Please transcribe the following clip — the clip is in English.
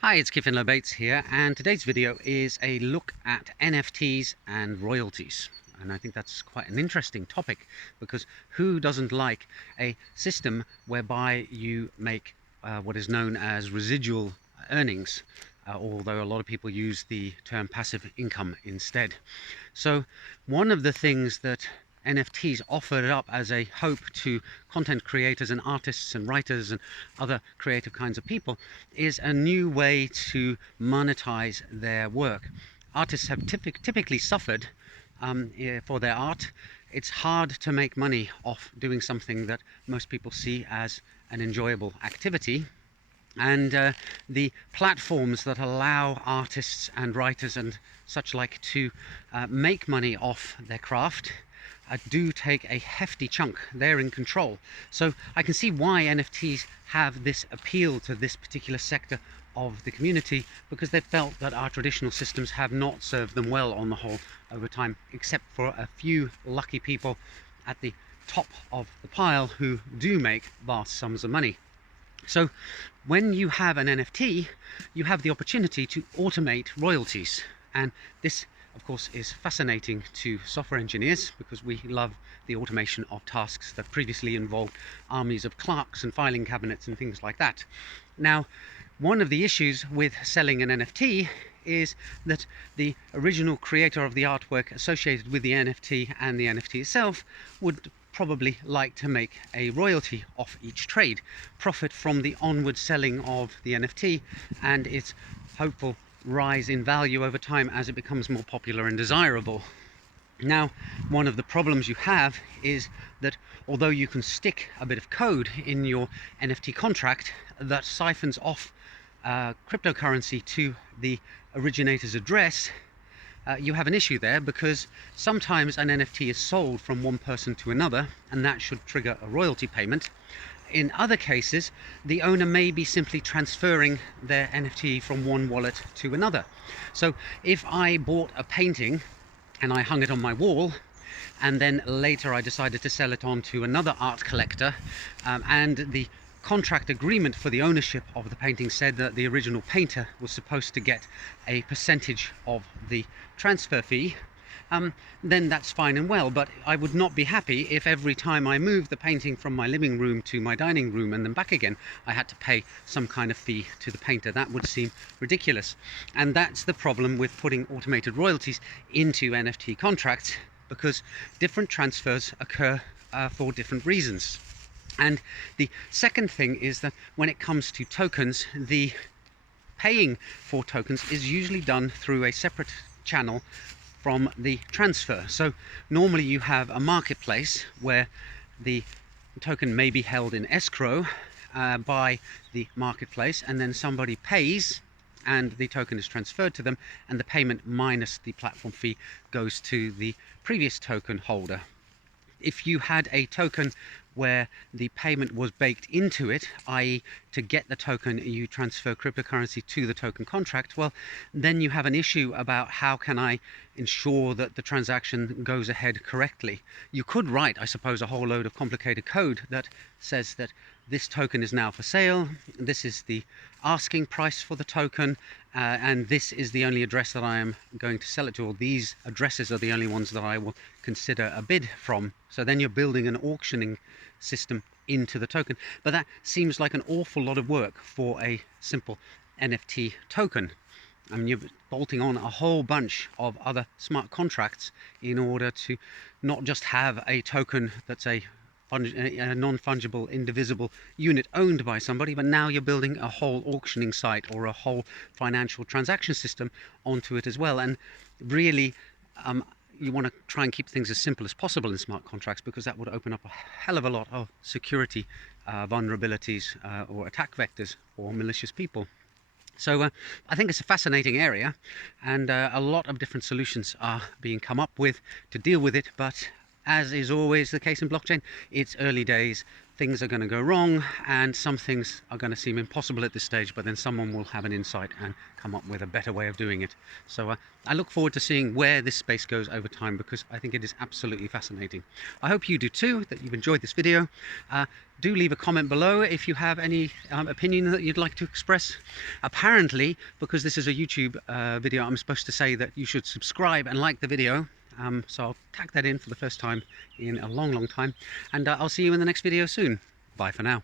Hi, it's Kiffin Bates here, and today's video is a look at NFTs and royalties. And I think that's quite an interesting topic because who doesn't like a system whereby you make what is known as residual earnings, although a lot of people use the term passive income instead. So one of the things that NFTs offered up as a hope to content creators and artists and writers and other creative kinds of people is a new way to monetize their work. Artists have typically suffered for their art. It's hard to make money off doing something that most people see as an enjoyable activity. And the platforms that allow artists and writers and such like to make money off their craft do take a hefty chunk. They're in control. So I can see why NFTs have this appeal to this particular sector of the community, because they've felt that our traditional systems have not served them well on the whole over time, except for a few lucky people at the top of the pile who do make vast sums of money. So when you have an NFT, you have the opportunity to automate royalties. And this, of course, is fascinating to software engineers because we love the automation of tasks that previously involved armies of clerks and filing cabinets and things like that. Now, one of the issues with selling an NFT is that the original creator of the artwork associated with the NFT and the NFT itself would probably like to make a royalty off each trade, profit from the onward selling of the NFT and its hopeful rise in value over time as it becomes more popular and desirable. Now, one of the problems you have is that although you can stick a bit of code in your NFT contract that siphons off cryptocurrency to the originator's address, you have an issue there, because sometimes an NFT is sold from one person to another and that should trigger a royalty payment. In other cases, the owner may be simply transferring their NFT from one wallet to another. So if I bought a painting and I hung it on my wall, and then later I decided to sell it on to another art collector, and the contract agreement for the ownership of the painting said that the original painter was supposed to get a percentage of the transfer fee, then that's fine and well. But I would not be happy if every time I moved the painting from my living room to my dining room and then back again, I had to pay some kind of fee to the painter. That would seem ridiculous. And that's the problem with putting automated royalties into NFT contracts, because different transfers occur for different reasons. And the second thing is that when it comes to tokens, the paying for tokens is usually done through a separate channel from the transfer. So normally you have a marketplace where the token may be held in escrow by the marketplace, and then somebody pays and the token is transferred to them, and the payment minus the platform fee goes to the previous token holder. If you had a token where the payment was baked into it, i.e. to get the token you transfer cryptocurrency to the token contract, well, then you have an issue about how can I ensure that the transaction goes ahead correctly. You could write, I suppose, a whole load of complicated code that says that this token is now for sale, this is the asking price for the token, and this is the only address that I am going to sell it to, or these addresses are the only ones that I will consider a bid from. So then you're building an auctioning system into the token. But that seems like an awful lot of work for a simple NFT token. I mean, you're bolting on a whole bunch of other smart contracts in order to not just have a token that's a non-fungible, indivisible unit owned by somebody, but now you're building a whole auctioning site or a whole financial transaction system onto it as well. And really, you want to try and keep things as simple as possible in smart contracts, because that would open up a hell of a lot of security vulnerabilities or attack vectors for malicious people. So I think it's a fascinating area, and a lot of different solutions are being come up with to deal with it. But as is always the case in blockchain, it's early days. things are going to go wrong, and some things are going to seem impossible at this stage, but then someone will have an insight and come up with a better way of doing it. So I look forward to seeing where this space goes over time, because I think it is absolutely fascinating. I hope you do too, that you've enjoyed this video. Do leave a comment below if you have any opinion that you'd like to express. Apparently, because this is a YouTube video, I'm supposed to say that you should subscribe and like the video. So I'll tag that in for the first time in a long time, and I'll see you in the next video soon. Bye for now.